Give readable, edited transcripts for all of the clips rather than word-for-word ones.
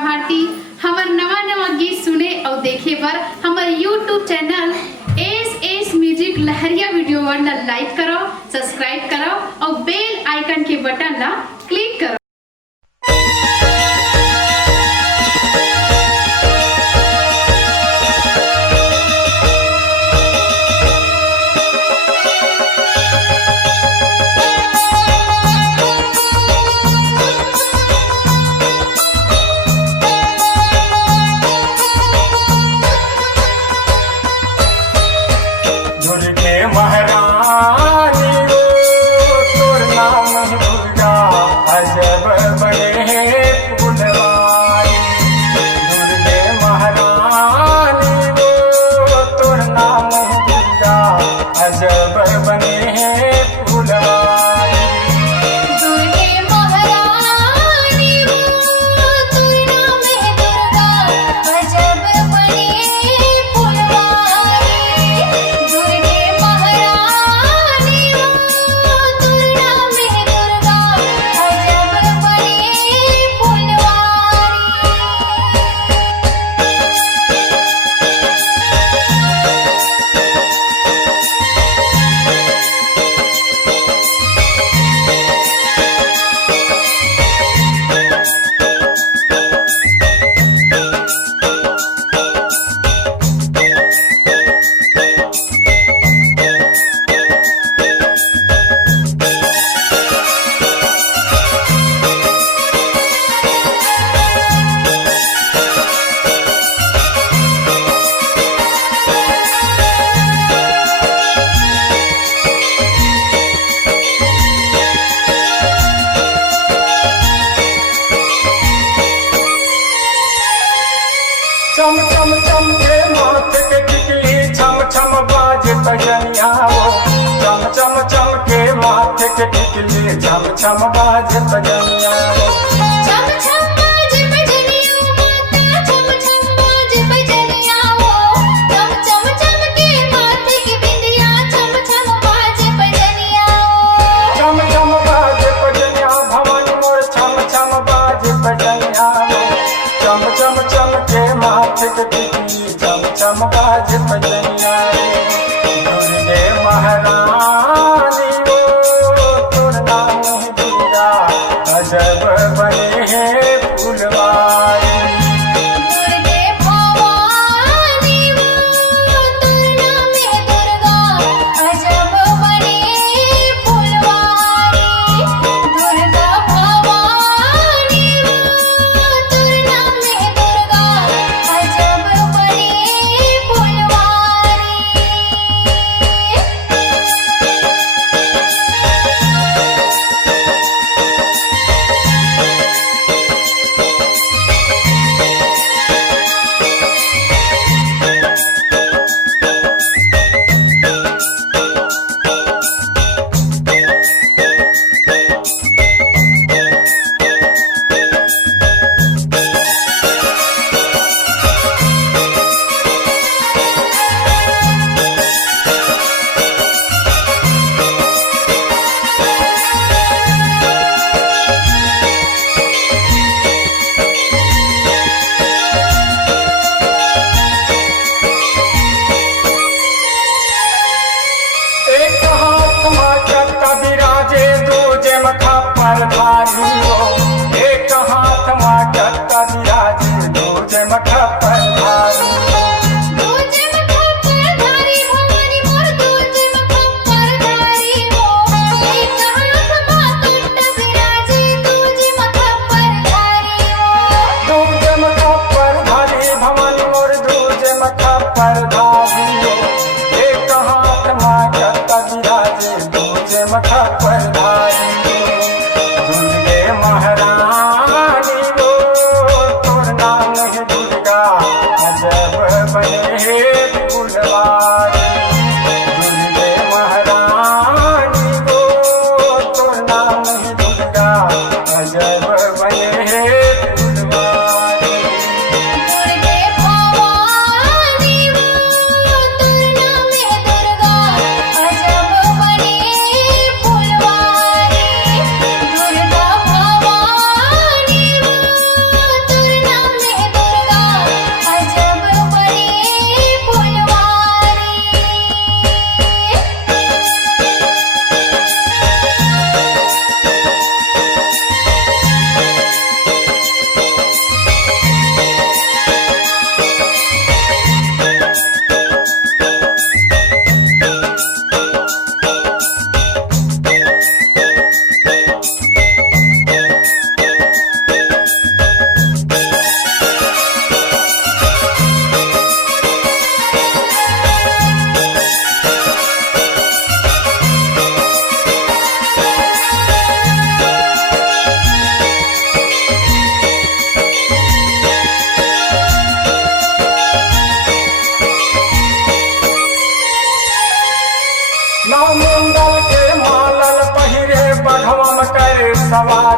भारती। हमार नवा नवा गीत सुने और देखे पर हमार यूट्यूब चैनल एस म्यूजिक लहरिया वीडियो वन लाइक करो, सब्सक्राइब करो और बेल आइकन के बटन ला क्लिक करो। महारानी वो तोर नाम दुर्गा अजब बने फूलवारी। दुर्गे महारानी वो तोर नाम दुर्गा अजब बने फूलवारी। दुर्गे महारानी वो तोर नाम दुर्गा अजब बने फूलवारी। दुर्गे चम चम चम के माथे के टिकली छम छम बाजे बजनिया वो। चम चम चम के माथे के टिकली छम छम बाजे बजनिया वो। छम छम बाजे बजनिया माता छम छम बाजे बजनिया वो। छम छम चम के माथे की बिंदिया छम छम बाजे बजनिया वो। चम चम बाजे बजनिया भवानी मोर छम छम बाजे बजनिया वो। चम चम चम के माथे के टिकली छम छम बाजे बजनिया वो। दुर्गे महारानी वो तोर नाम दुर्गा अजब बने फूलवारी। दुर्गे भवानी वो तोर नाम दुर्गा अजब बने फूलवारी। दुर्गा भवानी वो तोर नाम दुर्गा अजब बने फूलवारी। एक हाथ माचक्का विराजे दूजे मखा पर धारी हो। एक हाथ माचक्का विराजे दूजे मखा पर धारी हो। दूजे मखा पर धारी भवानी मोर दूजे मखा पर धारी हो। एक हाथ माकुट विराजे दूजे मखा पर धारी हो। दूजे मखा पर धारी भवानी मोर दूजे मखा पर धारी हो। एक हाथ माचक्का विराजे दूजे मखा पर धारी हो। दुर्गे महारानी वो तोर नाम है दुर्गा अजब बने फूलवारी। दुर्गे महारानी वो तोर नाम है दुर्गा अजब बने फूलवारी। दुर्गे भवानी वो तोर नाम दुर्गा अजब बने फूलवारी। दुर्गा भवानी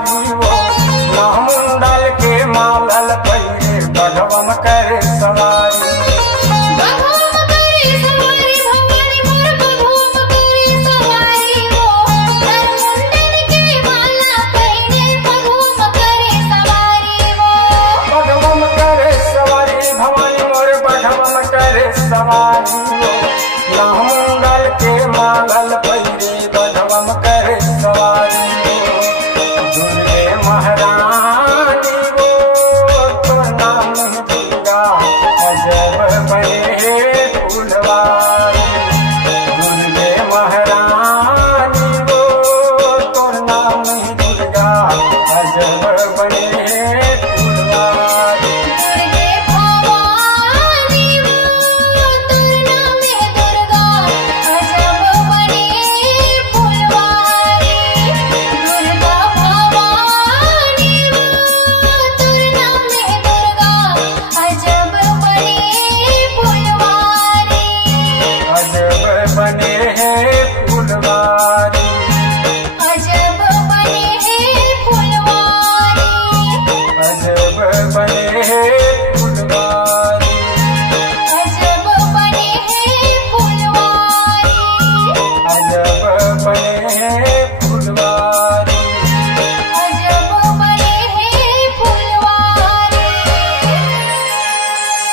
सवारी वो नामुंडल के मालल पहले बघवम करे सवारी बघोम करे सवारी भवानी मोर बघोम करे सवारी हो नरमुंडन के माला पहने बघोम करे सवारी हो बघवम करे सवारी भवानी मोर बघवम करे सवारी वो नामुंडल के मालल पहले बघवम करे सवारी दुर्गे महारानी वो तो नाम दुर्गा अजब बने फूलवारी दुर्गे महारानी वो तो नाम दुर्गा अजब बने फूलवारी दुर्गे भवानी वो तुरना में दुर्गा अजब बने फुलवारी दुर्गा भवानी वो तुरना में दुर्गा अजब बने फुलवारी अजब बने हैं फूलवारी अजब बने हैं फुलवारी अजब बने हैं फूलवारी अजब बने हैं फुलवारी अजब बने हैं